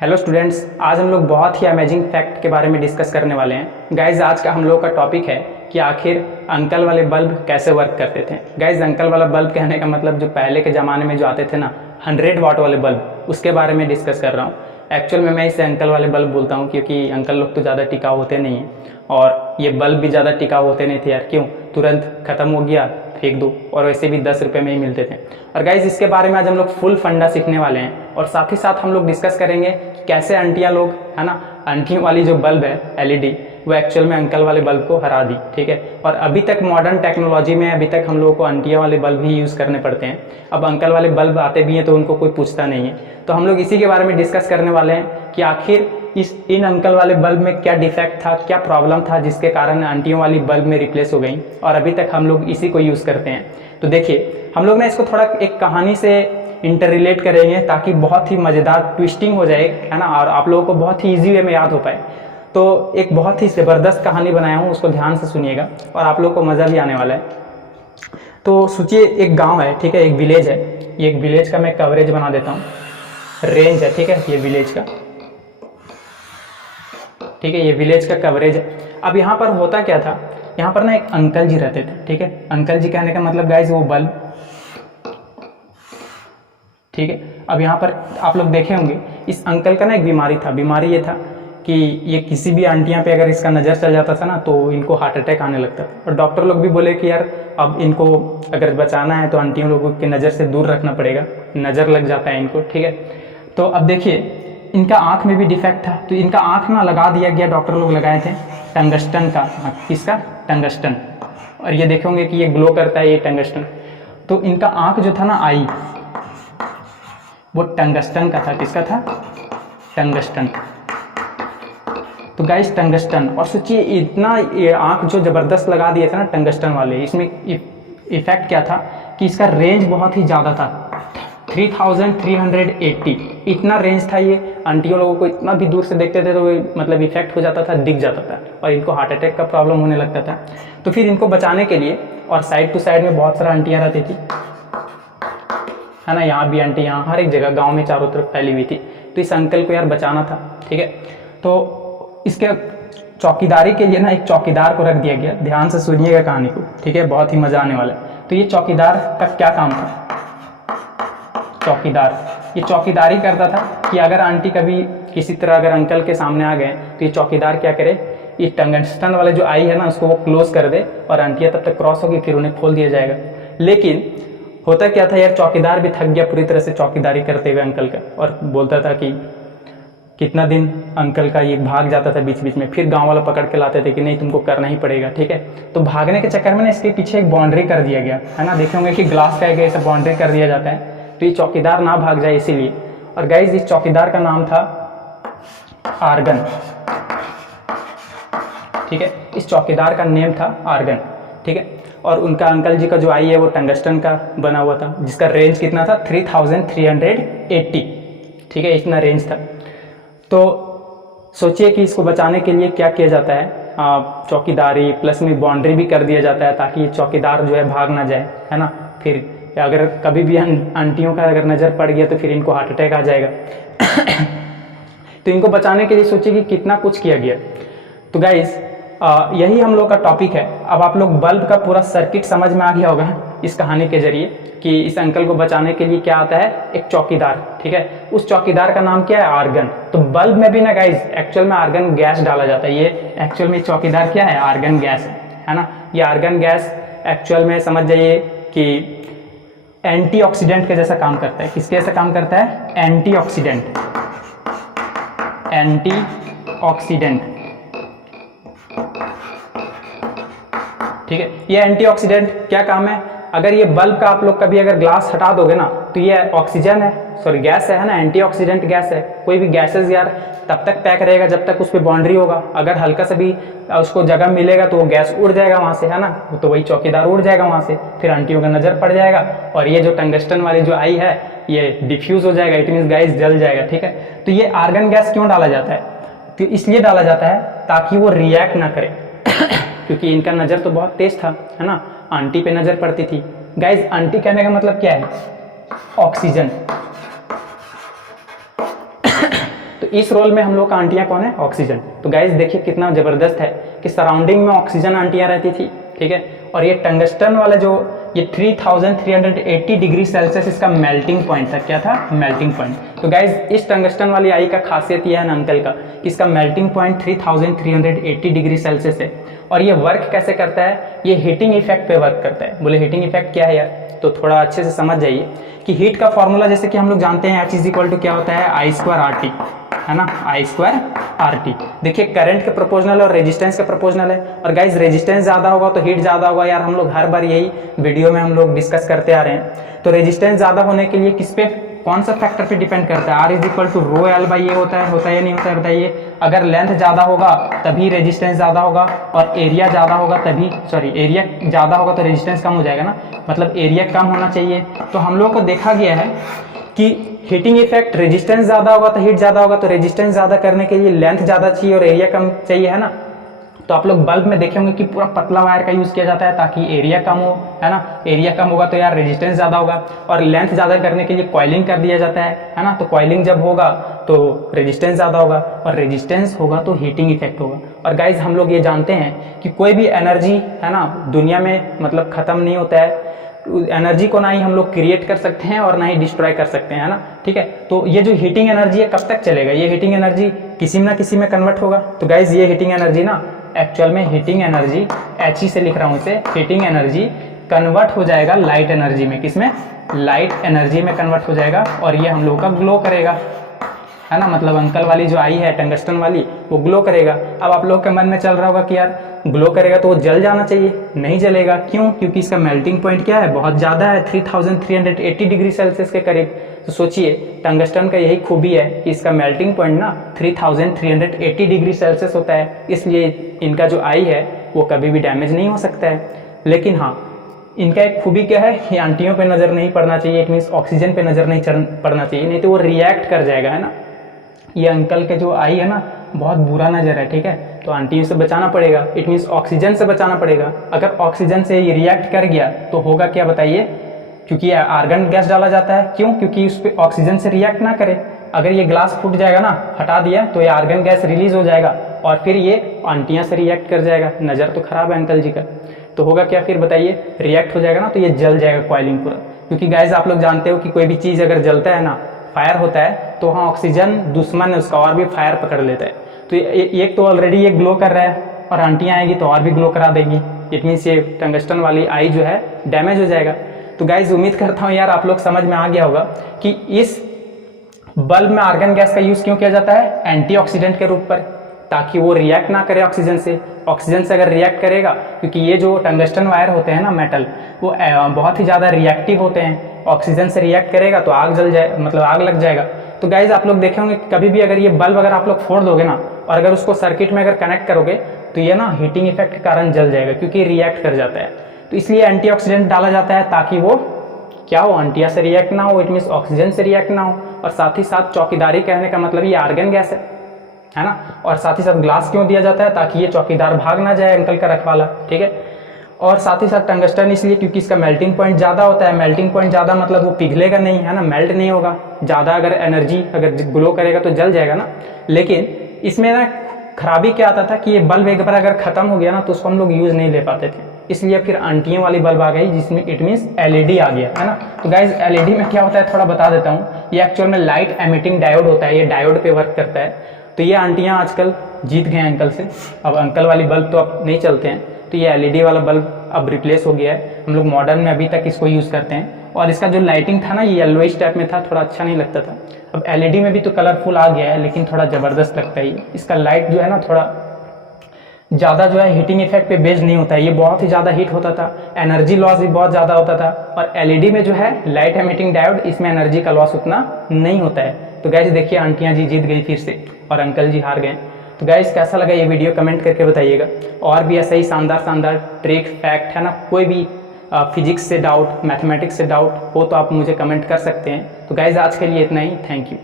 Hello students, आज हम लोग बहुत ही अमेजिंग फैक्ट के बारे में डिस्कस करने वाले हैं। गाइज आज का हम लोग का टॉपिक है कि आखिर अंकल वाले बल्ब कैसे वर्क करते थे। गाइज अंकल वाला बल्ब कहने का मतलब जो पहले के ज़माने में जो आते थे ना 100 वाट वाले बल्ब, उसके बारे में डिस्कस कर रहा हूँ। एक्चुअल में मैं इसे अंकल वाले बल्ब बोलता हूँ क्योंकि अंकल लोग तो ज़्यादा टिकाऊ होते नहीं हैं और ये बल्ब भी ज़्यादा टिकाऊ होते नहीं थे यार। क्यों, तुरंत ख़त्म हो गया फेंक दो, और वैसे भी 10 रुपये में ही मिलते थे। और गाइज इसके बारे में आज हम लोग फुल फंडा सीखने वाले हैं और साथ ही साथ हम लोग डिस्कस करेंगे कि कैसे आंटियाँ लोग, है ना, आंटियों वाली जो बल्ब है एलईडी, वो एक्चुअल में अंकल वाले बल्ब को हरा दी। ठीक है, और अभी तक मॉडर्न टेक्नोलॉजी में अभी तक हम लोगों को आंटियाँ वाले बल्ब ही यूज़ करने पड़ते हैं। अब अंकल वाले बल्ब आते भी हैं तो उनको कोई पूछता नहीं है। तो हम लोग इसी के बारे में डिस्कस करने वाले हैं कि आखिर इन अंकल वाले बल्ब में क्या डिफेक्ट था, क्या प्रॉब्लम था जिसके कारण आंटियों वाली बल्ब में रिप्लेस हो गई और अभी तक हम लोग इसी को यूज़ करते हैं। तो देखिए, हम लोग ना इसको थोड़ा एक कहानी से इंटर रिलेट करेंगे ताकि बहुत ही मज़ेदार ट्विस्टिंग हो जाए, है ना, और आप लोगों को बहुत ही ईजी वे में याद हो पाए। तो एक बहुत ही ज़बरदस्त कहानी बनाया हूँ, उसको ध्यान से सुनिएगा और आप लोगों को मज़ा भी आने वाला है। तो सोचिए एक गाँव है, ठीक है, एक विलेज है। ये एक विलेज का मैं कवरेज बना देता हूँ, रेंज है, ठीक है, ये विलेज का, ठीक है, ये विलेज का कवरेज है। अब यहाँ पर होता क्या था, यहाँ पर ना एक अंकल जी रहते थे। ठीक है, अंकल जी कहने का मतलब गाइज वो बल्ब, ठीक है। अब यहाँ पर आप लोग देखे होंगे इस अंकल का ना एक बीमारी था। बीमारी ये था कि ये किसी भी आंटियाँ पे अगर इसका नज़र चल जाता था ना तो इनको हार्ट अटैक आने लगता था। और डॉक्टर लोग भी बोले कि यार अब इनको अगर बचाना है तो आंटियों लोगों के नज़र से दूर रखना पड़ेगा, नज़र लग जाता है इनको। ठीक है, तो अब देखिए इनका आँख में भी डिफेक्ट था, तो इनका आँख ना लगा दिया गया, डॉक्टर लोग लगाए थे टंगस्टन का। किसका? टंगस्टन। और ये देखेंगे कि ये ग्लो करता है, ये टंगस्टन। तो इनका आँख जो था ना, आई, वो टंगस्टन का था। किसका था? टंगस्टन। तो गाइस टंगस्टन, और सोचिए इतना ये आँख जो ज़बरदस्त लगा दिए थे ना टंगस्टन वाले, इसमें इफेक्ट क्या था कि इसका रेंज बहुत ही ज़्यादा था, 3380। इतना रेंज था, ये आंटियों लोगों को इतना भी दूर से देखते थे तो मतलब इफेक्ट हो जाता था, दिख जाता था और इनको हार्ट अटैक का प्रॉब्लम होने लगता था। तो फिर इनको बचाने के लिए, और साइड टू साइड में बहुत सारा आंटियाँ रहती थी, है ना, यहाँ भी आंटी, यहाँ हर एक जगह गांव में चारों तरफ फैली हुई थी। तो इस अंकल को यार बचाना था। ठीक है, तो इसके चौकीदारी के लिए ना एक चौकीदार को रख दिया गया। ध्यान से सुनिएगा कहानी को, ठीक है, बहुत ही मजा आने वाला है। तो ये चौकीदार का क्या काम था? चौकीदार ये चौकीदारी करता था कि अगर आंटी कभी किसी तरह अगर अंकल के सामने आ गए तो ये चौकीदार क्या करे, ये टंगस्टन वाले जो आई है ना उसको वो क्लोज कर दे और आंटियाँ तब तक क्रॉस होगी, फिर उन्हें खोल दिया जाएगा। लेकिन होता क्या था यार, चौकीदार भी थक गया पूरी तरह से चौकीदारी करते हुए अंकल का, और बोलता था कि कितना दिन अंकल का ये भाग जाता था बीच बीच में, फिर गांव वाला पकड़ के लाते थे कि नहीं तुमको करना ही पड़ेगा। ठीक है, तो भागने के चक्कर में ना इसके पीछे एक बाउंड्री कर दिया गया, है ना, देखे होंगे कि ग्लास का एक ऐसा बाउंड्री कर दिया जाता है तो ये चौकीदार ना भाग जाए इसीलिए। और गाइज इस चौकीदार का नाम था आर्गन। ठीक है, इस चौकीदार का नेम था आर्गन। ठीक है, और उनका अंकल जी का जो आई है वो टंगस्टन का बना हुआ था, जिसका रेंज कितना था, 3380। ठीक है, इतना रेंज था। तो सोचिए कि इसको बचाने के लिए क्या किया जाता है, चौकीदारी प्लस में बाउंड्री भी कर दिया जाता है ताकि ये चौकीदार जो है भाग ना जाए, है ना। फिर अगर कभी भी आंटियों का अगर नज़र पड़ गया तो फिर इनको हार्ट अटैक आ जाएगा। तो इनको बचाने के लिए सोचिए कि कितना कुछ किया गया। तो गाइज यही हम लोग का टॉपिक है। अब आप लोग बल्ब का पूरा सर्किट समझ में आ गया होगा इस कहानी के जरिए कि इस अंकल को बचाने के लिए क्या आता है, एक चौकीदार। ठीक है, उस चौकीदार का नाम क्या है, आर्गन। तो बल्ब में भी ना गाइज एक्चुअल में आर्गन गैस डाला जाता है। ये एक्चुअल में चौकीदार क्या है, आर्गन गैस है ना। ये आर्गन गैस एक्चुअल में समझ जाइए कि एंटीऑक्सीडेंट के जैसा काम करता है। किसके जैसा काम करता है? एंटीऑक्सीडेंट। एंटीऑक्सीडेंट, ठीक है, ये एंटीऑक्सीडेंट क्या काम है, अगर ये बल्ब का आप लोग कभी अगर ग्लास हटा दोगे ना तो ये ऑक्सीजन है, सॉरी गैस है ना, एंटीऑक्सीडेंट गैस है। कोई भी गैसेस यार तब तक पैक रहेगा जब तक उस पर बाउंड्री होगा, अगर हल्का सा भी उसको जगह मिलेगा तो वो गैस उड़ जाएगा वहाँ से, है ना, तो वही चौकीदार उड़ जाएगा वहाँ से, फिर आंटियों का नज़र पड़ जाएगा और ये जो टंगस्टन वाली जो आई है ये डिफ्यूज हो जाएगा, इट मीन्स गैस जल जाएगा। ठीक है, तो ये आर्गन गैस क्यों डाला जाता है, तो इसलिए डाला जाता है ताकि वो रिएक्ट ना करे क्योंकि इनका नज़र तो बहुत तेज था, है ना, आंटी पे नज़र पड़ती थी। गाइज आंटी कहने का मतलब क्या है, ऑक्सीजन। तो इस रोल में हम लोग का आंटियाँ कौन है? ऑक्सीजन। तो गाइज देखिए कितना ज़बरदस्त है कि सराउंडिंग में ऑक्सीजन आंटियाँ रहती थी, ठीक है। और ये टंगस्टन वाला जो ये 3380 डिग्री सेल्सियस इसका मेल्टिंग पॉइंट था। क्या था? Melting point. तो गाइज इस टंगस्टन वाली आई का खासियत यह है ना अंकल का, कि इसका मेल्टिंग पॉइंट 3380 डिग्री सेल्सियस है। और ये वर्क कैसे करता है? ये हीटिंग इफेक्ट पे वर्क करता है। बोले हीटिंग इफेक्ट क्या है यार? तो थोड़ा अच्छे से समझ जाइए कि हीट का फॉर्मूला जैसे कि हम लोग जानते हैं H इज इक्वल टू क्या होता है? I²RT, है ना, I²RT। देखिए करंट के प्रोपोर्शनल और रेजिस्टेंस के प्रोपोर्शनल है। और गाइज रेजिस्टेंस ज़्यादा होगा तो हीट ज़्यादा होगा यार, हम लोग हर बार यही वीडियो में हम लोग डिस्कस करते आ रहे हैं। तो रेजिस्टेंस ज़्यादा होने के लिए किस पे, कौन सा फैक्टर पे डिपेंड करता है? R is equal to rho L by A होता है या नहीं होता है? बताइए। अगर लेंथ ज़्यादा होगा तभी रेजिस्टेंस ज़्यादा होगा, और एरिया ज़्यादा होगा तभी, एरिया ज़्यादा होगा तो रेजिस्टेंस कम हो जाएगा ना, मतलब एरिया कम होना चाहिए। तो हम लोग को देखा गया है कि हीटिंग इफेक्ट रेजिस्टेंस ज़्यादा होगा तो हीट ज़्यादा होगा, तो रेजिस्टेंस ज़्यादा करने के लिए लेंथ ज़्यादा चाहिए और एरिया कम चाहिए, है ना। तो आप लोग बल्ब में देखे होंगे कि पूरा पतला वायर का यूज़ किया जाता है ताकि एरिया कम हो, है ना। एरिया कम होगा तो यार रेजिस्टेंस ज़्यादा होगा, और लेंथ ज़्यादा करने के लिए कॉइलिंग कर दिया जाता है ना। तो कॉइलिंग जब होगा तो रेजिस्टेंस ज़्यादा होगा, और रेजिस्टेंस होगा तो हीटिंग इफेक्ट होगा। और गाइज हम लोग ये जानते हैं कि कोई भी एनर्जी, है ना, दुनिया में मतलब ख़त्म नहीं होता है। एनर्जी को ना ही हम लोग क्रिएट कर सकते हैं और ना ही डिस्ट्रॉय कर सकते हैं, है ना, ठीक है। तो ये जो हीटिंग एनर्जी है कब तक चलेगा? ये हीटिंग एनर्जी किसी ना किसी में कन्वर्ट होगा। तो गाइज ये हीटिंग एनर्जी ना, एक्चुअल में हीटिंग एनर्जी He से लिख रहा हूँ इसे, हीटिंग एनर्जी कन्वर्ट हो जाएगा लाइट एनर्जी में। किसमें? लाइट एनर्जी में कन्वर्ट हो जाएगा, और ये हम लोग का ग्लो करेगा, है ना। मतलब अंकल वाली जो आई है टंगस्टन वाली, वो ग्लो करेगा। अब आप लोग के मन में चल रहा होगा कि यार ग्लो करेगा तो वो जल जाना चाहिए, नहीं जलेगा। क्यों? क्योंकि इसका मेल्टिंग पॉइंट क्या है? बहुत ज़्यादा है, 3380 डिग्री सेल्सियस के करीब। तो सोचिए टंगस्टन का यही खूबी है कि इसका मेल्टिंग पॉइंट ना 3380 डिग्री सेल्सियस होता है, इसलिए इनका जो आई है वो कभी भी डैमेज नहीं हो सकता है। लेकिन हाँ, इनका एक खूबी क्या है कि आंटियों पे नज़र नहीं पड़ना चाहिए, इट मीन्स ऑक्सीजन पे नज़र नहीं पड़ना चाहिए, नहीं तो वो रिएक्ट कर जाएगा, है ना। ये अंकल के जो आई है ना बहुत बुरा नज़र है, ठीक है। तो आंटियों से बचाना पड़ेगा, इट मीन्स ऑक्सीजन से बचाना पड़ेगा। अगर ऑक्सीजन से ये रिएक्ट कर गया तो होगा क्या बताइए? क्योंकि आर्गन गैस डाला जाता है। क्यों? क्योंकि उस पर ऑक्सीजन से रिएक्ट ना करे। अगर ये ग्लास फूट जाएगा ना, हटा दिया, तो ये आर्गन गैस रिलीज हो जाएगा और फिर ये आंटियाँ से रिएक्ट कर जाएगा। नज़र तो खराब है अंकल जी का। तो होगा क्या फिर बताइए? रिएक्ट हो जाएगा ना, तो ये जल जाएगा कॉइलिंग पूरा। क्योंकि गाइस आप लोग जानते हो कि कोई भी चीज़ अगर जलता है ना, फायर होता है, तो वहाँ ऑक्सीजन दुश्मन है उसका और भी फायर पकड़ लेता है। तो एक तो ऑलरेडी ये ग्लो कर रहा है, और आंटियाँ आएगी तो और भी ग्लो करा देगी। इट मीन्स ये टंगस्टन वाली आई जो है डैमेज हो जाएगा। तो गाइज उम्मीद करता हूँ यार आप लोग समझ में आ गया होगा कि इस बल्ब में आर्गन गैस का यूज़ क्यों किया जाता है? एंटीऑक्सीडेंट के रूप पर, ताकि वो रिएक्ट ना करे ऑक्सीजन से। ऑक्सीजन से अगर रिएक्ट करेगा, क्योंकि ये जो टंगस्टन वायर होते हैं ना मेटल, वो बहुत ही ज़्यादा रिएक्टिव होते हैं। ऑक्सीजन से रिएक्ट करेगा तो आग जल जाए, मतलब आग लग जाएगा। तो गाइज आप लोग देखे होंगे कभी भी अगर ये बल्ब अगर आप लोग फोड़ दोगे ना, और अगर उसको सर्किट में अगर कनेक्ट करोगे, तो ये ना हीटिंग इफेक्ट के कारण जल जाएगा, क्योंकि रिएक्ट कर जाता है। तो इसलिए एंटीऑक्सीडेंट डाला जाता है ताकि वो क्या हो? आंटिया से रिएक्ट ना हो, इट मीन्स ऑक्सीजन से रिएक्ट ना हो। और साथ ही साथ चौकीदारी कहने का मतलब ये आर्गन गैस है ना। और साथ ही साथ ग्लास क्यों दिया जाता है? ताकि ये चौकीदार भाग ना जाए अंकल का रखवाला, ठीक है। और साथ ही साथ टंगस्टन इसलिए क्योंकि इसका मेल्टिंग पॉइंट ज़्यादा होता है। मेल्टिंग पॉइंट ज़्यादा मतलब वो पिघलेगा नहीं, है ना, मेल्ट नहीं होगा ज़्यादा। अगर एनर्जी अगर ग्लो करेगा तो जल जाएगा ना। लेकिन इसमें ना खराबी क्या आता था कि ये बल्ब एक बार अगर ख़त्म हो गया ना, तो उसको हम लोग यूज़ नहीं ले पाते थे। इसलिए फिर आंटियों वाली बल्ब आ गई, जिसमें इट मीन्स LED आ गया, है ना। तो गाइज LED में क्या होता है थोड़ा बता देता हूँ। ये एक्चुअल में लाइट एमिटिंग डायोड होता है, ये डायोड पे वर्क करता है। तो ये आंटियाँ आजकल जीत गए हैं अंकल से। अब अंकल वाली बल्ब तो अब नहीं चलते हैं, तो ये LED वाला बल्ब अब रिप्लेस हो गया है। हम लोग मॉडर्न में अभी तक इसको यूज़ करते हैं। और इसका जो लाइटिंग था ना, ये येलोइश टाइप में था, थोड़ा अच्छा नहीं लगता था। अब LED में भी तो कलरफुल आ गया है, लेकिन थोड़ा ज़बरदस्त लगता है ये। इसका लाइट जो है ना थोड़ा ज़्यादा जो है हीटिंग इफेक्ट पे बेस्ड नहीं होता है। ये बहुत ही ज़्यादा हीट होता था, एनर्जी लॉस भी बहुत ज़्यादा होता था। और LED में जो है लाइट एमिटिंग डायोड, इसमें एनर्जी का लॉस उतना नहीं होता है। तो गाइस देखिए आंटियाँ जी जीत गई फिर से और अंकल जी हार गए। तो गाइस कैसा लगा ये वीडियो कमेंट करके बताइएगा। और भी ऐसा ही शानदार ट्रिक फैक्ट, है ना, कोई भी फिजिक्स से डाउट, मैथमेटिक्स से डाउट हो तो आप मुझे कमेंट कर सकते हैं। तो गाइस आज के लिए इतना ही, थैंक यू।